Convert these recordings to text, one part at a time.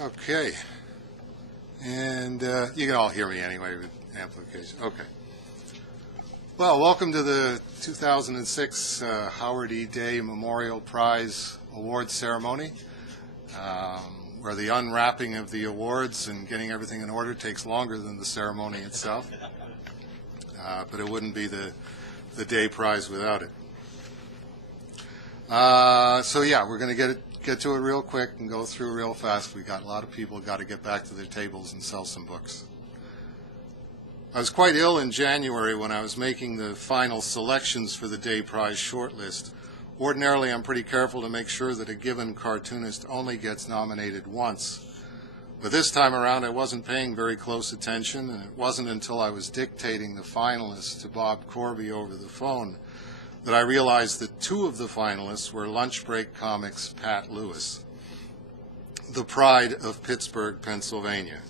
Okay. And you can all hear me anyway with amplification. Okay. Well, welcome to the 2006 Howard E. Day Memorial Prize Award Ceremony, where the unwrapping of the awards and getting everything in order takes longer than the ceremony itself. But it wouldn't be the Day Prize without it. So yeah, we're going to get to it real quick and go through real fast. We got a lot of people got to get back to their tables and sell some books. I was quite ill in January when I was making the final selections for the Day Prize shortlist. Ordinarily, I'm pretty careful to make sure that a given cartoonist only gets nominated once. But this time around, I wasn't paying very close attention, and it wasn't until I was dictating the finalists to Bob Corby over the phone that I realized that two of the finalists were Lunch Break Comics' Pat Lewis, the pride of Pittsburgh, Pennsylvania.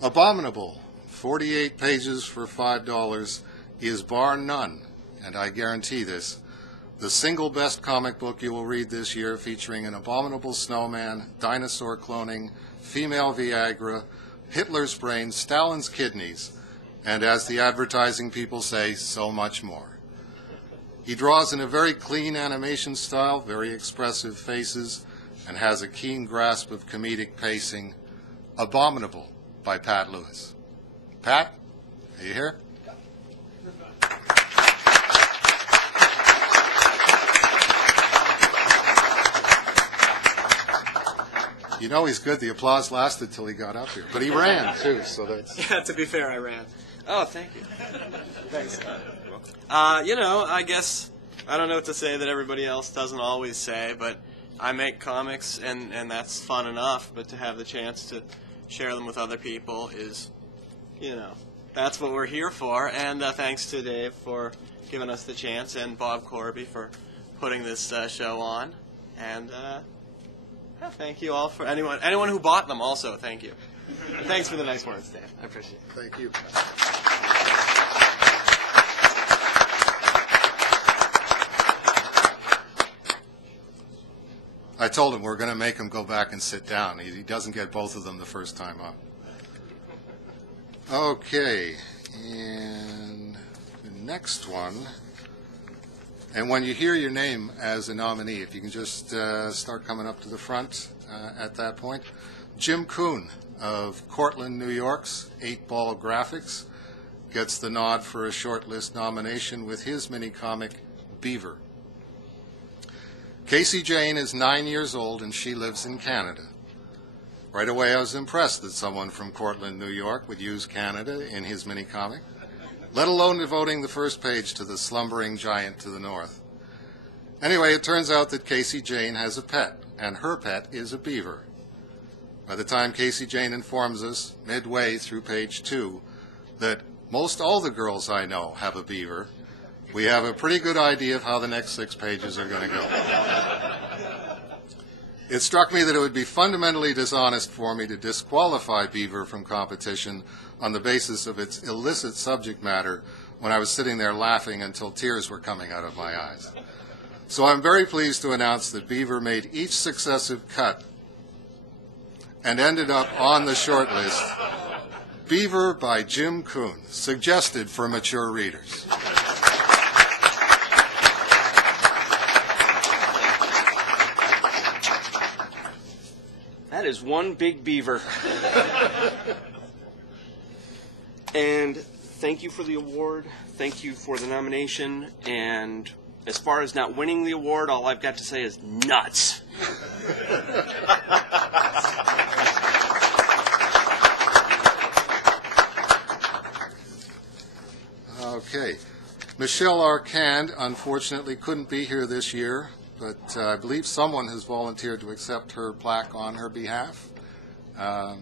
Abominable, 48 pages for $5, is bar none, and I guarantee this, the single best comic book you will read this year, featuring an abominable snowman, dinosaur cloning, female Viagra, Hitler's brain, Stalin's kidneys, and as the advertising people say, so much more. He draws in a very clean animation style, very expressive faces, and has a keen grasp of comedic pacing. Abominable by Pat Lewis. Pat, are you here? You know he's good. The applause lasted till he got up here. But he ran, too, so that's... Yeah, to be fair, I ran. Oh, thank you. Thanks. I guess I don't know what to say that everybody else doesn't always say, but I make comics, and that's fun enough, but to have the chance to share them with other people is, that's what we're here for. And thanks to Dave for giving us the chance, and Bob Corby for putting this show on. And thank you all for anyone who bought them also, thank you. And thanks for the nice words, Dave. I appreciate it. Thank you. I told him we're going to make him go back and sit down. He doesn't get both of them the first time up. Okay, and the next one, and when you hear your name as a nominee, if you can just start coming up to the front at that point. Jim Coon of Cortland, New York's 8-Ball Graphics gets the nod for a shortlist nomination with his mini-comic, Beaver. Casey Jane is 9 years old, and she lives in Canada. Right away, I was impressed that someone from Cortland, New York would use Canada in his mini-comic, let alone devoting the first page to the slumbering giant to the north. Anyway, it turns out that Casey Jane has a pet, and her pet is a beaver. By the time Casey Jane informs us, midway through page 2, that most all the girls I know have a beaver, we have a pretty good idea of how the next 6 pages are going to go. It struck me that it would be fundamentally dishonest for me to disqualify Beaver from competition on the basis of its illicit subject matter when I was sitting there laughing until tears were coming out of my eyes. So I'm very pleased to announce that Beaver made each successive cut and ended up on the short list. Beaver by Jim Coon, suggested for mature readers. That is one big beaver. And thank you for the award. Thank you for the nomination. And as far as not winning the award, all I've got to say is nuts. Okay. Michelle Arcand, unfortunately, couldn't be here this year, but I believe someone has volunteered to accept her plaque on her behalf. I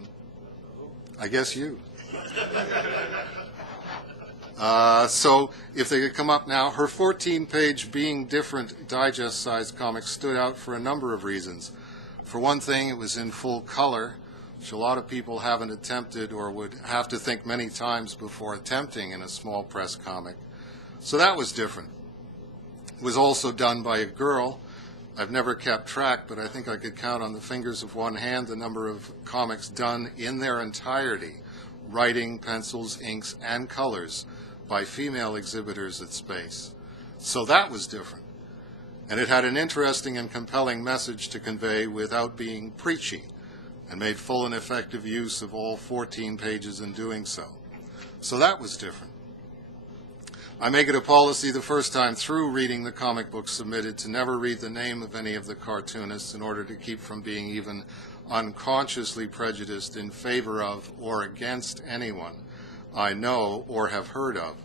guess you. So if they could come up now, her 14-page Being Different digest-sized comic stood out for a number of reasons. For one thing, it was in full color, which a lot of people haven't attempted or would have to think many times before attempting in a small press comic. So that was different. It was also done by a girl, I've never kept track, but I think I could count on the fingers of one hand the number of comics done in their entirety, writing, pencils, inks, and colors, by female exhibitors at S.P.A.C.E. So that was different. And it had an interesting and compelling message to convey without being preachy, and made full and effective use of all 14 pages in doing so. So that was different. I make it a policy the first time through reading the comic books submitted to never read the name of any of the cartoonists in order to keep from being even unconsciously prejudiced in favor of or against anyone I know or have heard of.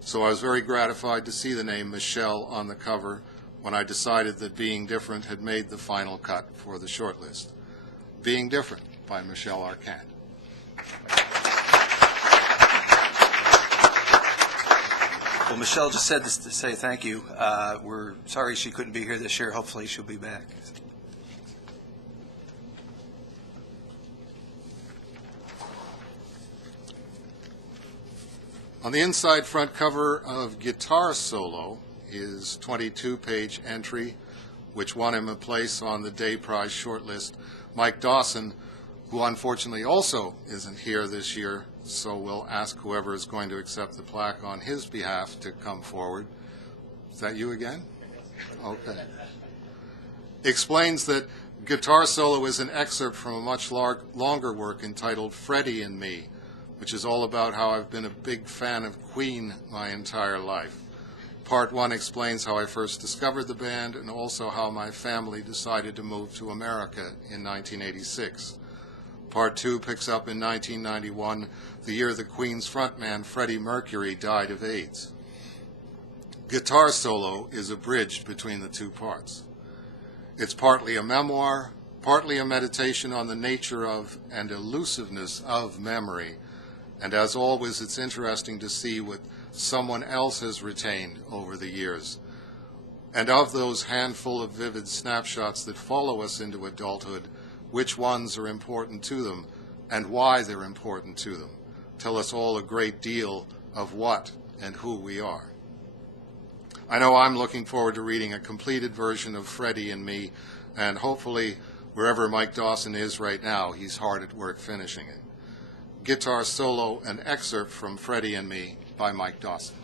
So I was very gratified to see the name Michelle on the cover when I decided that Being Different had made the final cut for the shortlist. Being Different by Michelle Arcand. Well, Michelle just said this to say thank you. We're sorry she couldn't be here this year. Hopefully she'll be back. On the inside front cover of Guitar Solo is 22-page entry, which won him a place on the Day Prize shortlist. Mike Dawson, who unfortunately also isn't here this year, so we'll ask whoever is going to accept the plaque on his behalf to come forward. Is that you again? Okay. Explains that Guitar Solo is an excerpt from a much longer work entitled Freddie and Me, which is all about how I've been a big fan of Queen my entire life. Part 1 explains how I first discovered the band and also how my family decided to move to America in 1986. Part 2 picks up in 1991, the year the Queen's frontman Freddie Mercury died of AIDS. Guitar Solo is abridged between the two parts. It's partly a memoir, partly a meditation on the nature of and elusiveness of memory, and as always it's interesting to see what someone else has retained over the years. And of those handful of vivid snapshots that follow us into adulthood, which ones are important to them and why they're important to them tell us all a great deal of what and who we are. I know I'm looking forward to reading a completed version of Freddie and Me, and hopefully wherever Mike Dawson is right now, he's hard at work finishing it. Guitar Solo, an excerpt from Freddie and Me by Mike Dawson.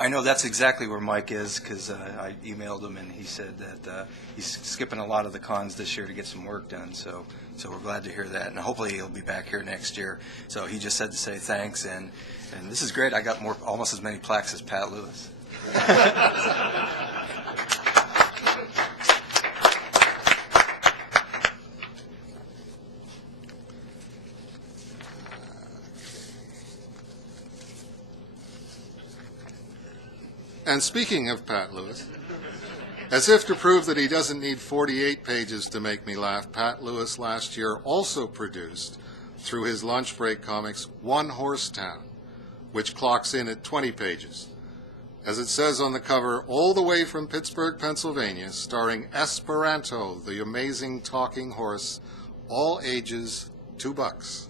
I know that's exactly where Mike is because I emailed him and he said that he's skipping a lot of the cons this year to get some work done. So we're glad to hear that, and hopefully he'll be back here next year. So he just said to say thanks, and this is great. I got almost as many plaques as Pat Lewis. And speaking of Pat Lewis, as if to prove that he doesn't need 48 pages to make me laugh, Pat Lewis last year also produced, through his lunch break comics, One Horse Town, which clocks in at 20 pages. As it says on the cover, all the way from Pittsburgh, Pennsylvania, starring Esperanto, the amazing talking horse, all ages, $2.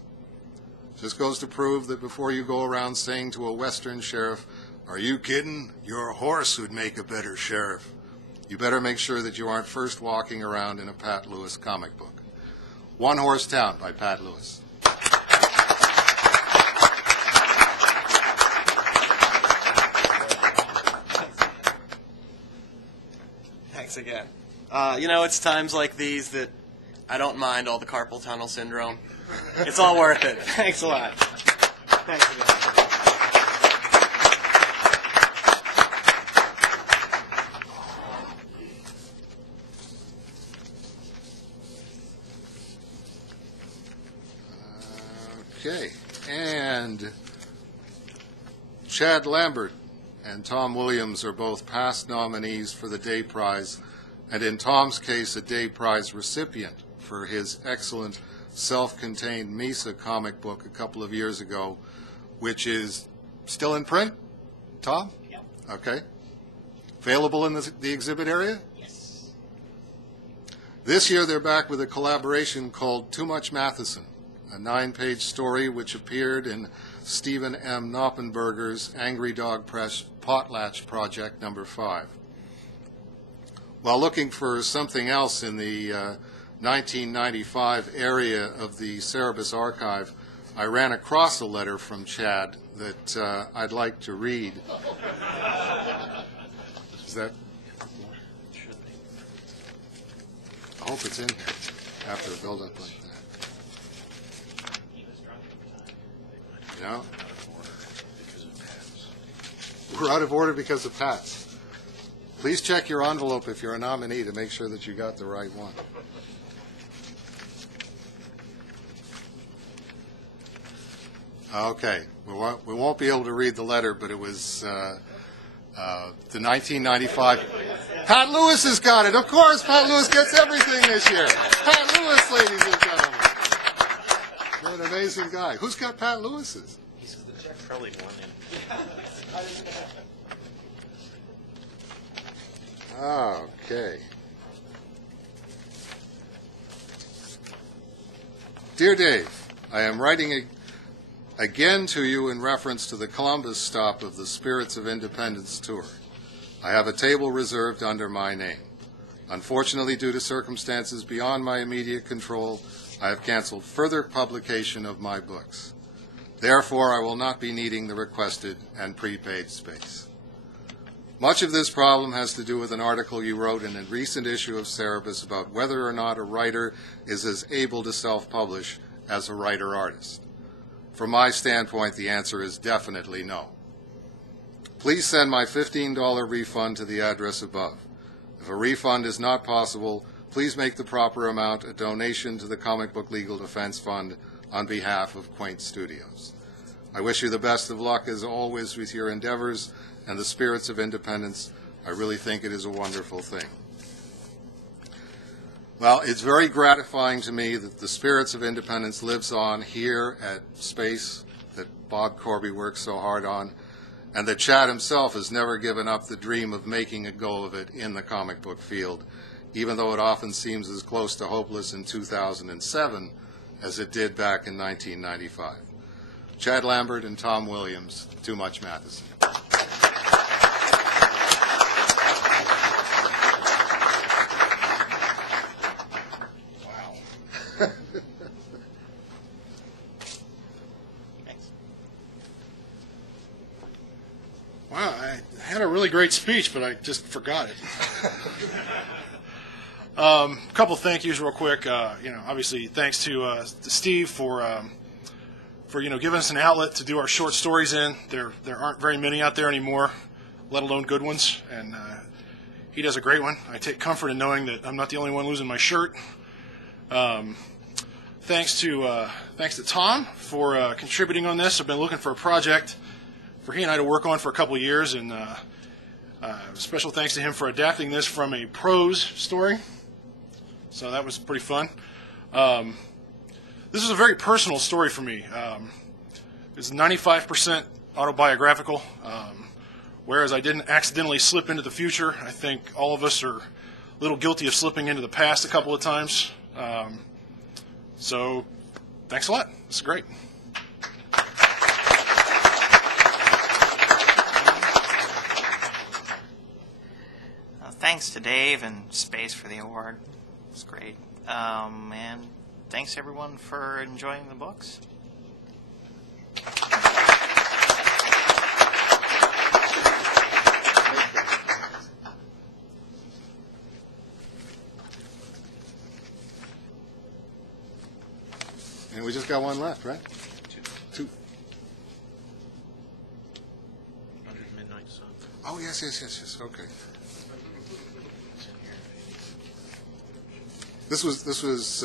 Just goes to prove that before you go around saying to a Western sheriff, "Are you kidding? Your horse would make a better sheriff," you better make sure that you aren't first walking around in a Pat Lewis comic book. One Horse Town by Pat Lewis. Thanks again. It's times like these that I don't mind all the carpal tunnel syndrome. It's all worth it. Thanks a lot. Thanks again. Okay, and Chad Lambert and Tom Williams are both past nominees for the Day Prize, and in Tom's case, a Day Prize recipient for his excellent self-contained Misa comic book a couple of years ago, which is still in print, Tom? Yep. Okay. Available in the exhibit area? Yes. This year they're back with a collaboration called Too Much Matheson, a 9-page story which appeared in Stephen M. Knoppenberger's Angry Dog Press Potlatch Project number 5. While looking for something else in the 1995 area of the Cerebus archive, I ran across a letter from Chad that I'd like to read. Is that? I hope it's in here after a build-up like that. Yeah. We're out of order because of Pats. Please check your envelope if you're a nominee to make sure that you got the right one. Okay, we won't be able to read the letter, but it was the 1995. Pat Lewis has got it. Of course, Pat Lewis gets everything this year. Pat Lewis, ladies and gentlemen. You're an amazing guy. Who's got Pat Lewis's? He's probably more than. Okay. Dear Dave, I am writing again to you in reference to the Columbus stop of the Spirits of Independence tour. I have a table reserved under my name. Unfortunately, due to circumstances beyond my immediate control, I have canceled further publication of my books. Therefore, I will not be needing the requested and prepaid space. Much of this problem has to do with an article you wrote in a recent issue of Cerebus about whether or not a writer is as able to self-publish as a writer-artist. From my standpoint, the answer is definitely no. Please send my $15 refund to the address above. If a refund is not possible, please make the proper amount a donation to the Comic Book Legal Defense Fund on behalf of Quaint Studios. I wish you the best of luck as always with your endeavors and the Spirits of Independence. I really think it is a wonderful thing. Well, it's very gratifying to me that the Spirits of Independence lives on here at S.P.A.C.E. that Bob Corby works so hard on, and that Chad himself has never given up the dream of making a go of it in the comic book field, even though it often seems as close to hopeless in 2007 as it did back in 1995. Chad Lambert and Tom Williams, Too Much Matheson. Wow, I had a really great speech, but I just forgot it. A couple thank yous real quick. Obviously, thanks to Steve for giving us an outlet to do our short stories in. There aren't very many out there anymore, let alone good ones, and he does a great one. I take comfort in knowing that I'm not the only one losing my shirt. Thanks to Tom for contributing on this. I've been looking for a project for he and I to work on for a couple of years, and special thanks to him for adapting this from a prose story. So that was pretty fun. This is a very personal story for me. It's 95% autobiographical, whereas I didn't accidentally slip into the future. I think all of us are a little guilty of slipping into the past a couple of times. So thanks a lot. This is great. Thanks to Dave and S.P.A.C.E. for the award. It's great. And thanks everyone for enjoying the books. And we just got one left, right? Two. Under Midnight Sun. Oh, yes. Okay. This was.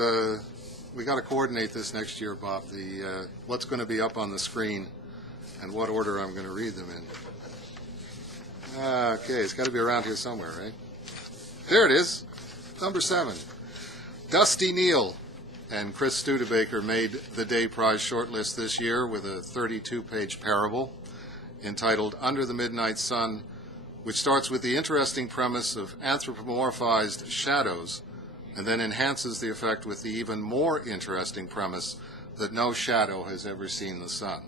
We got to coordinate this next year, Bob. The what's going to be up on the screen, and what order I'm going to read them in. Okay, it's got to be around here somewhere, right? There it is, number 7. Dusty Neal and Chris Studabaker made the Day Prize shortlist this year with a 32-page parable entitled Under the Midnight Sun, which starts with the interesting premise of anthropomorphized shadows and then enhances the effect with the even more interesting premise that no shadow has ever seen the sun.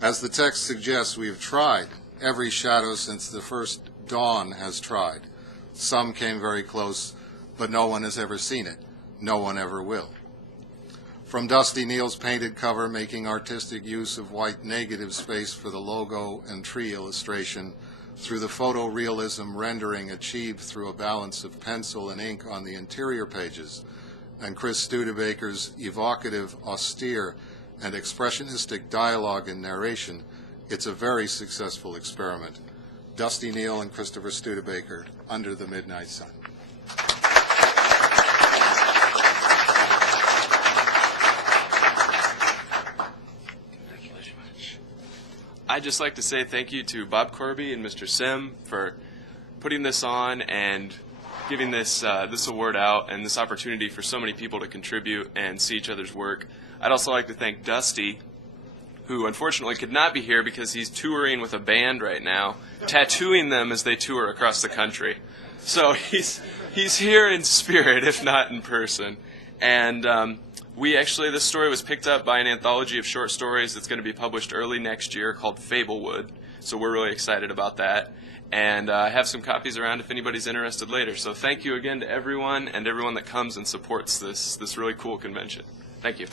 As the text suggests, we have tried. Every shadow since the first dawn has tried. Some came very close, but no one has ever seen it. No one ever will. From Dusty Neal's painted cover, making artistic use of white negative space for the logo and tree illustration, through the photorealism rendering achieved through a balance of pencil and ink on the interior pages, and Chris Studabaker's evocative, austere, and expressionistic dialogue and narration, it's a very successful experiment. Dusty Neal and Christopher Studabaker, Under the Midnight Sun. I'd just like to say thank you to Bob Corby and Mr. Sim for putting this on and giving this award out and this opportunity for so many people to contribute and see each other's work. I'd also like to thank Dusty, who unfortunately could not be here because he's touring with a band right now, tattooing them as they tour across the country. So he's here in spirit, if not in person. And this story was picked up by an anthology of short stories that's going to be published early next year called Fablewood. So we're really excited about that. And I have some copies around if anybody's interested later. So thank you again to everyone and everyone that comes and supports this really cool convention. Thank you.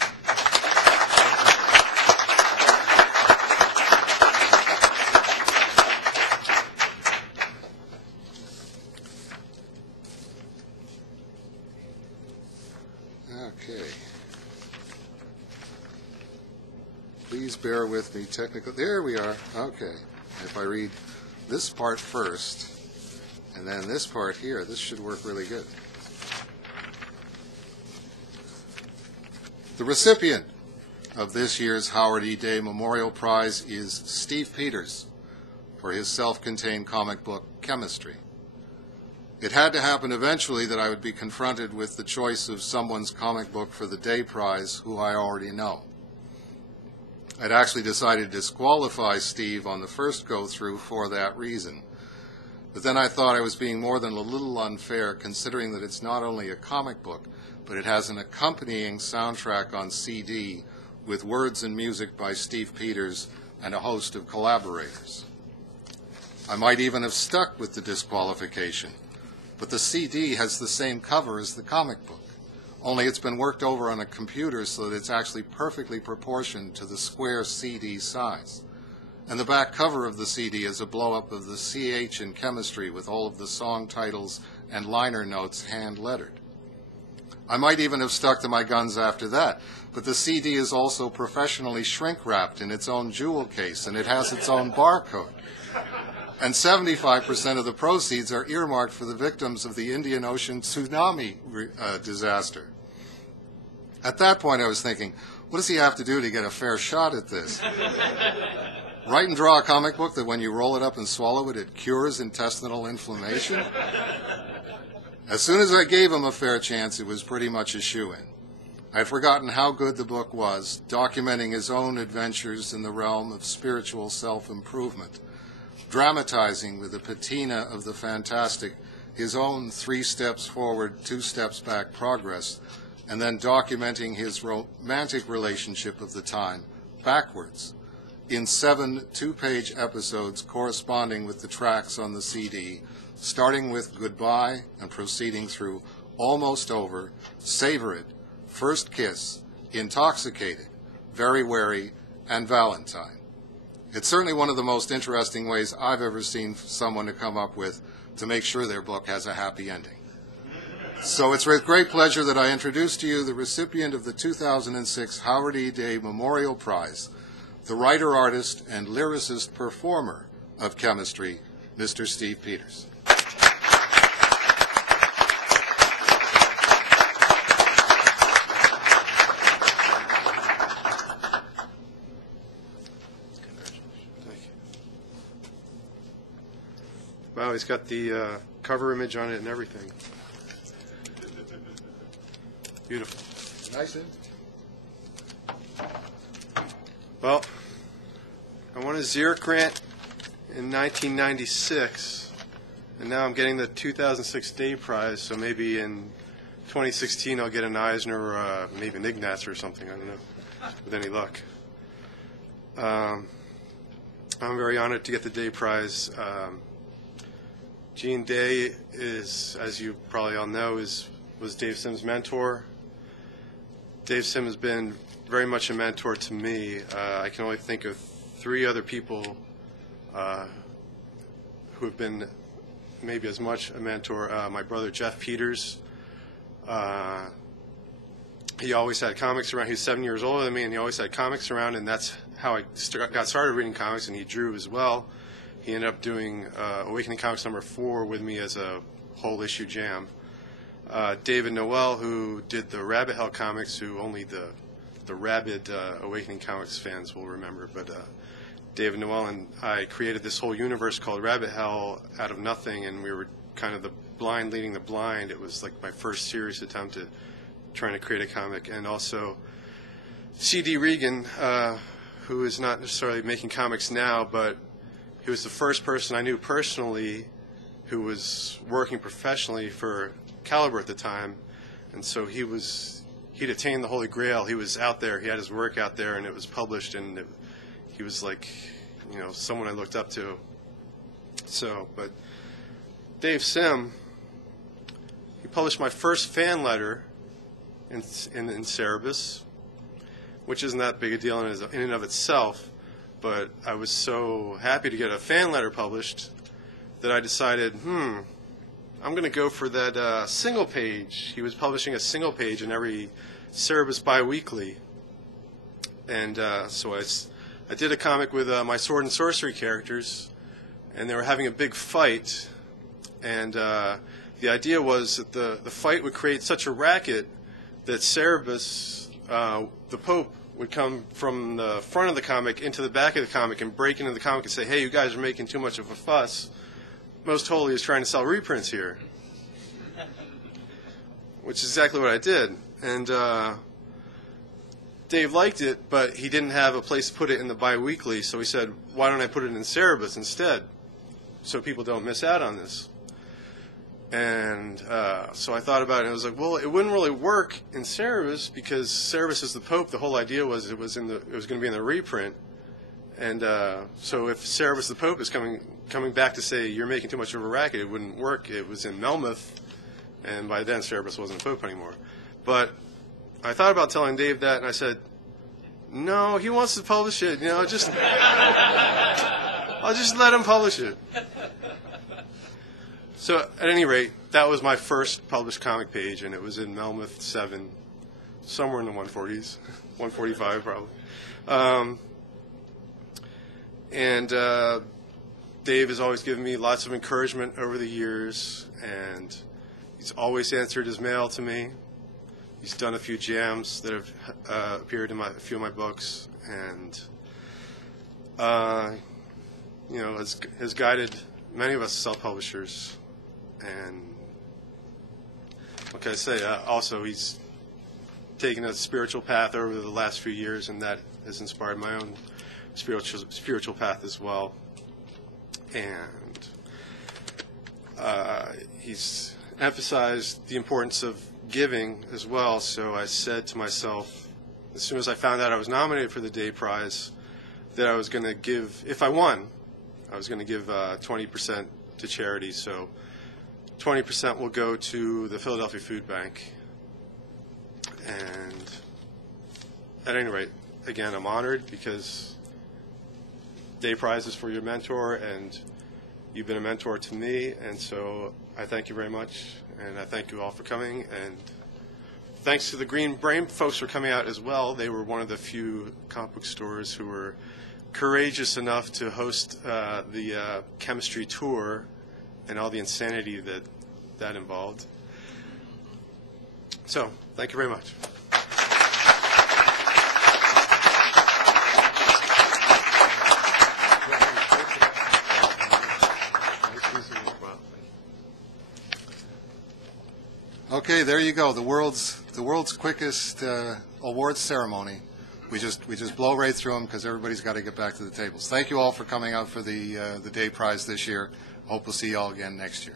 Okay. Please bear with me. Technical. There we are. Okay. If I read this part first, and then this part here, this should work really good. The recipient of this year's Howard E. Day Memorial Prize is Steve Peters for his self-contained comic book, Chemistry. It had to happen eventually that I would be confronted with the choice of someone's comic book for the Day Prize who I already know. I'd actually decided to disqualify Steve on the first go-through for that reason. But then I thought I was being more than a little unfair, considering that it's not only a comic book, but it has an accompanying soundtrack on CD with words and music by Steve Peters and a host of collaborators. I might even have stuck with the disqualification, but the CD has the same cover as the comic book, only it's been worked over on a computer so that it's actually perfectly proportioned to the square CD size. And the back cover of the CD is a blow-up of the CH in Chemistry with all of the song titles and liner notes hand-lettered. I might even have stuck to my guns after that, but the CD is also professionally shrink-wrapped in its own jewel case, and it has its own barcode. And 75% of the proceeds are earmarked for the victims of the Indian Ocean tsunami disaster. At that point, I was thinking, what does he have to do to get a fair shot at this? Write and draw a comic book that when you roll it up and swallow it, it cures intestinal inflammation? As soon as I gave him a fair chance, it was pretty much a shoo-in. I had forgotten how good the book was, documenting his own adventures in the realm of spiritual self-improvement, dramatizing with the patina of the fantastic his own 3 steps forward, 2 steps back progress, and then documenting his romantic relationship of the time backwards in 7 2-page episodes corresponding with the tracks on the CD, starting with Goodbye and proceeding through Almost Over, Savor It, First Kiss, Intoxicated, Very Wary, and Valentine. It's certainly one of the most interesting ways I've ever seen someone to come up with to make sure their book has a happy ending. So it's with great pleasure that I introduce to you the recipient of the 2006 Howard E. Day Memorial Prize, the writer-artist and lyricist-performer of Chemistry, Mr. Steve Peters. Wow, he's got the cover image on it and everything. Beautiful. Nice, Well, I won a Xeric grant in 1996, and now I'm getting the 2006 Day Prize, so maybe in 2016 I'll get an Eisner or maybe an Ignatz or something, I don't know, with any luck. I'm very honored to get the Day Prize. Gene Day is, as you probably all know, was Dave Sim's mentor. Dave Sim has been very much a mentor to me. I can only think of 3 other people who have been maybe as much a mentor. My brother Jeff Peters. He always had comics around. He was 7 years older than me, and he always had comics around, and that's how I got started reading comics, and he drew as well. He ended up doing Awakening Comics #4 with me as a whole issue jam. David Noel, who did the Rabbit Hell comics, who only the rabid Awakening Comics fans will remember, but David Noel and I created this whole universe called Rabbit Hell out of nothing, and we were kind of the blind leading the blind. It was like my first serious attempt at trying to create a comic. And also C.D. Regan, who is not necessarily making comics now, but he was the first person I knew personally who was working professionally for Caliber at the time. And so he'd attained the Holy Grail. He was out there, he had his work out there, and it was published, and he was like, you know, someone I looked up to. So, but Dave Sim, he published my first fan letter in Cerebus, which isn't that big a deal in and of itself, but I was so happy to get a fan letter published that I decided, I'm going to go for that single page. He was publishing a single page in every Cerebus Biweekly, and so I did a comic with my sword and sorcery characters, and they were having a big fight, and the idea was that the fight would create such a racket that Cerebus, the Pope, would come from the front of the comic into the back of the comic and break into the comic and say, hey, you guys are making too much of a fuss. Most Holy is trying to sell reprints here. Which is exactly what I did. And Dave liked it, but he didn't have a place to put it in the biweekly, so he said, why don't I put it in Cerebus instead, so people don't miss out on this? And so I thought about it, and I was like, well, it wouldn't really work in Cerebus, because Cerebus is the Pope. The whole idea was it was going to be in the reprint. And so if Cerebus the Pope is coming back to say, you're making too much of a racket, it wouldn't work. It was in Melmoth, and by then Cerebus wasn't Pope anymore. But I thought about telling Dave that, and I said, no, he wants to publish it. You know, I'll just let him publish it. So at any rate, that was my first published comic page, and it was in Melmoth 7, somewhere in the 140s, 145 probably. And Dave has always given me lots of encouragement over the years, and he's always answered his mail to me. He's done a few jams that have appeared in a few of my books, and you know, has guided many of us self-publishers. And what can I say? Also, he's taken a spiritual path over the last few years, and that has inspired my own spiritual path as well. And he's emphasized the importance of giving as well. So I said to myself, as soon as I found out I was nominated for the Day Prize, that I was going to give, if I won, I was going to give 20% to charity. So 20% will go to the Philadelphia Food Bank. And at any rate, again, I'm honored because Day Prize is for your mentor, and you've been a mentor to me, and so I thank you very much, and I thank you all for coming, and thanks to the Green Brain folks for coming out as well. They were one of the few comic book stores who were courageous enough to host the chemistry tour and all the insanity that involved. So, thank you very much. Okay, there you go. The world's quickest awards ceremony. We just blow right through them because everybody's got to get back to the tables. Thank you all for coming out for the Day Prize this year. Hope we'll see you all again next year.